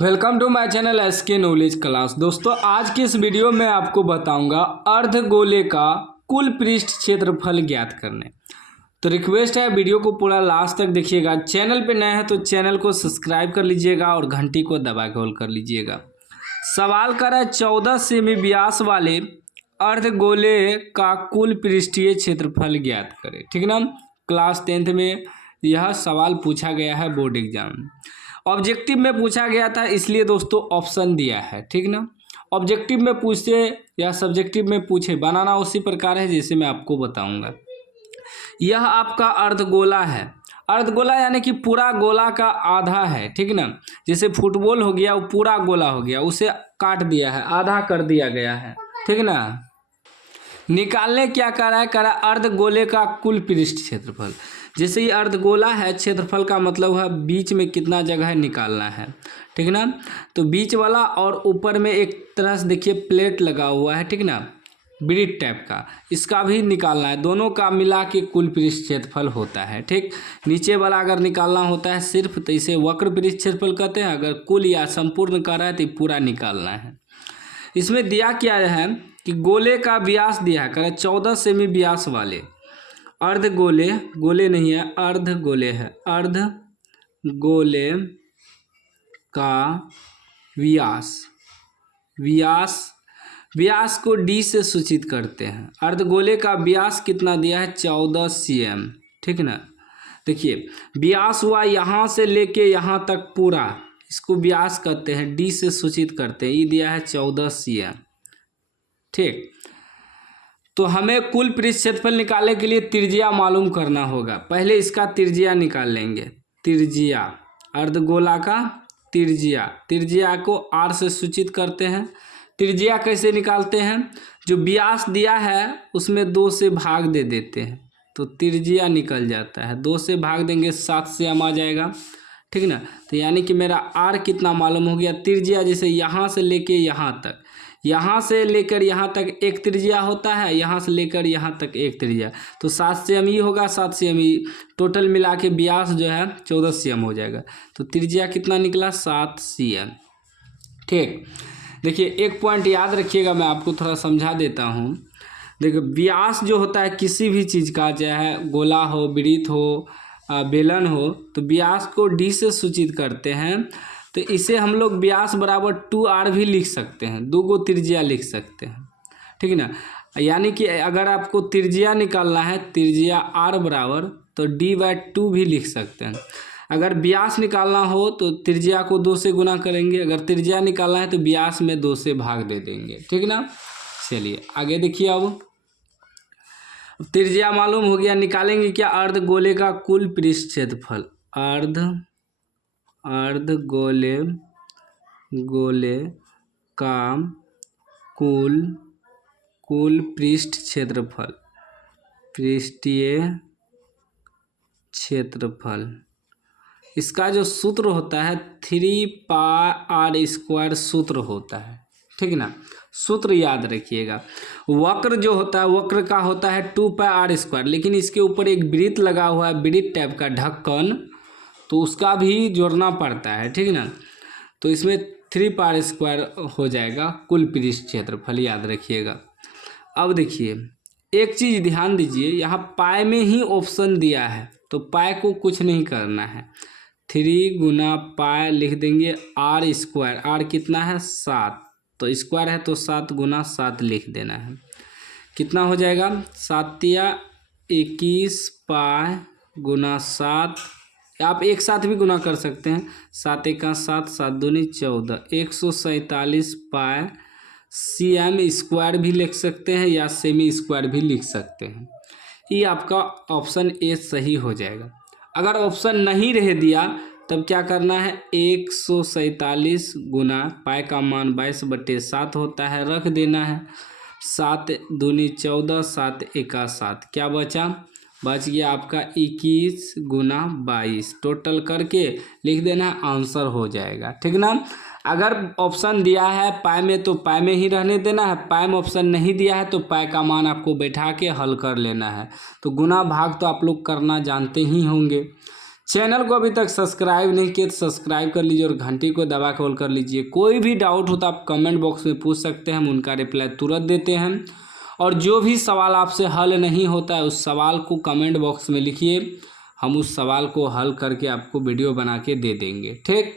Welcome to my channel SK knowledge class. दोस्तों आज की इस वीडियो में आपको बताऊंगा अर्धगोले का कुल पृष्ठ क्षेत्रफल ज्ञात करने। तो रिक्वेस्ट है वीडियो को पूरा लास्ट तक देखिएगा। चैनल पे नए हैं तो चैनल को सब्सक्राइब कर लीजिएगा और घंटी को दबा के ऑल कर लीजिएगा। सवाल कर रहा है 14 सेमी व्यास वाले अर्धगोले का कुल पृष्ठीय क्षेत्रफल ज्ञात करें। ठीक ना, क्लास 10th में यह सवाल पूछा गया है बोर्ड एग्जाम। ऑब्जेक्टिव में पूछा गया था इसलिए दोस्तों ऑप्शन दिया है। ठीक ना, ऑब्जेक्टिव में पूछे या सब्जेक्टिव में पूछे बनाना उसी प्रकार है जैसे मैं आपको बताऊंगा। यह आपका अर्धगोला है। अर्धगोला यानी कि पूरा गोला का आधा है। ठीक ना, जैसे फुटबॉल हो गया वो पूरा गोला हो गया, उसे काट दिया है, आधा कर दिया गया है। ठीक ना, निकालने क्या कर रहा है अर्धगोले का कुल पृष्ठ क्षेत्रफल। जैसे ये अर्धगोला है, क्षेत्रफल का मतलब है बीच में कितना जगह निकालना है। ठीक ना, तो बीच वाला और ऊपर में एक तरह से देखिए प्लेट लगा हुआ है। ठीक ना, ब्रिज टाइप का, इसका भी निकालना है। दोनों का मिला के कुल पृष्ठ क्षेत्रफल होता है। ठीक, नीचे वाला अगर निकालना होता है सिर्फ तो इसे वक्र पृष्ठ क्षेत्रफल कहते हैं। अगर कुल या संपूर्ण कर रहा है तो पूरा निकालना है। इसमें दिया क्या है कि गोले का व्यास दिया है 14 सेमी व्यास वाले अर्धगोले, गोले नहीं है अर्धगोले है, अर्धगोले का व्यास, व्यास को डी से सूचित करते हैं। अर्धगोले का व्यास कितना दिया है 14 cm। ठीक ना, देखिए व्यास हुआ यहाँ से लेके यहाँ तक पूरा, इसको व्यास कहते हैं, डी से सूचित करते हैं। ये दिया है 14 cm। ठीक, तो हमें कुल पृष्ठ क्षेत्रफल निकालने के लिए त्रिज्या मालूम करना होगा। पहले इसका त्रिज्या निकाल लेंगे। त्रिज्या, अर्धगोला का त्रिज्या को आर से सूचित करते हैं। त्रिज्या कैसे निकालते हैं, जो व्यास दिया है उसमें 2 से भाग दे देते हैं तो त्रिज्या निकल जाता है। 2 से भाग देंगे 7 से आ जाएगा। ठीक ना, तो यानी कि मेरा आर कितना मालूम हो गया। त्रिज्या जैसे यहाँ से लेके यहाँ तक, यहाँ से लेकर यहाँ तक एक त्रिज्या होता है, यहाँ से लेकर यहाँ तक एक त्रिज्या, तो 7 cm ही होगा। 7 cm टोटल मिला के व्यास जो है 14 cm हो जाएगा। तो त्रिज्या कितना निकला 7 cm। ठीक, देखिए एक पॉइंट याद रखिएगा, मैं आपको थोड़ा समझा देता हूँ। देखिए व्यास जो होता है किसी भी चीज़ का, चाहे गोला हो, वृत्त हो, बेलन हो, तो व्यास को डी से सूचित करते हैं। तो इसे हम लोग व्यास बराबर 2r भी लिख सकते हैं, 2 गो त्रिज्या लिख सकते हैं। ठीक ना, यानी कि अगर आपको त्रिज्या निकालना है, त्रिज्या r बराबर तो d/2 भी लिख सकते हैं। अगर व्यास निकालना हो तो त्रिज्या को 2 से गुना करेंगे, अगर त्रिज्या निकालना है तो व्यास में 2 से भाग दे देंगे। ठीक ना, चलिए आगे देखिए। अब त्रिज्या मालूम हो गया, निकालेंगे क्या अर्धगोले का कुल पृष्ठ क्षेत्रफल। अर्धगोले का कुल पृष्ठ क्षेत्रफल, पृष्ठीय क्षेत्रफल, इसका जो सूत्र होता है 3πr² सूत्र होता है। ठीक ना, सूत्र याद रखिएगा। वक्र जो होता है, वक्र का होता है 2πr², लेकिन इसके ऊपर एक वृत्त लगा हुआ है, वृत्त टाइप का ढक्कन, तो उसका भी जोड़ना पड़ता है। ठीक ना, तो इसमें 3πr² हो जाएगा कुल पृष्ठ क्षेत्रफल, याद रखिएगा। अब देखिए एक चीज़ ध्यान दीजिए, यहाँ पाई में ही ऑप्शन दिया है तो पाई को कुछ नहीं करना है। 3 गुना पाई लिख देंगे r², r कितना है 7, तो स्क्वायर है तो 7 गुना 7 लिख देना है। कितना हो जाएगा 7 या 21 पाई गुना 7, आप एक साथ भी गुना कर सकते हैं। 7 × 7, 7 दूनी 14, 147 पाई cm² भी लिख सकते हैं या सेमी² भी लिख सकते हैं। ये आपका ऑप्शन ए सही हो जाएगा। अगर ऑप्शन नहीं रह दिया तब क्या करना है, 147 गुना पाई का मान 22/7 होता है, रख देना है। 7 दूनी 14, 7 × 7, क्या बच गया आपका 21 गुना 22, टोटल करके लिख देना है, आंसर हो जाएगा। ठीक ना, अगर ऑप्शन दिया है पाई में तो पाई में ही रहने देना है, पाई में ऑप्शन नहीं दिया है तो पाई का मान आपको बैठा के हल कर लेना है। तो गुना भाग तो आप लोग करना जानते ही होंगे। चैनल को अभी तक सब्सक्राइब नहीं किया तो सब्सक्राइब कर लीजिए और घंटी को दबा के ऑल कर लीजिए। कोई भी डाउट हो तो आप कमेंट बॉक्स में पूछ सकते हैं, हम उनका रिप्लाई तुरंत देते हैं। और जो भी सवाल आपसे हल नहीं होता है उस सवाल को कमेंट बॉक्स में लिखिए, हम उस सवाल को हल करके आपको वीडियो बना के दे देंगे। ठीक।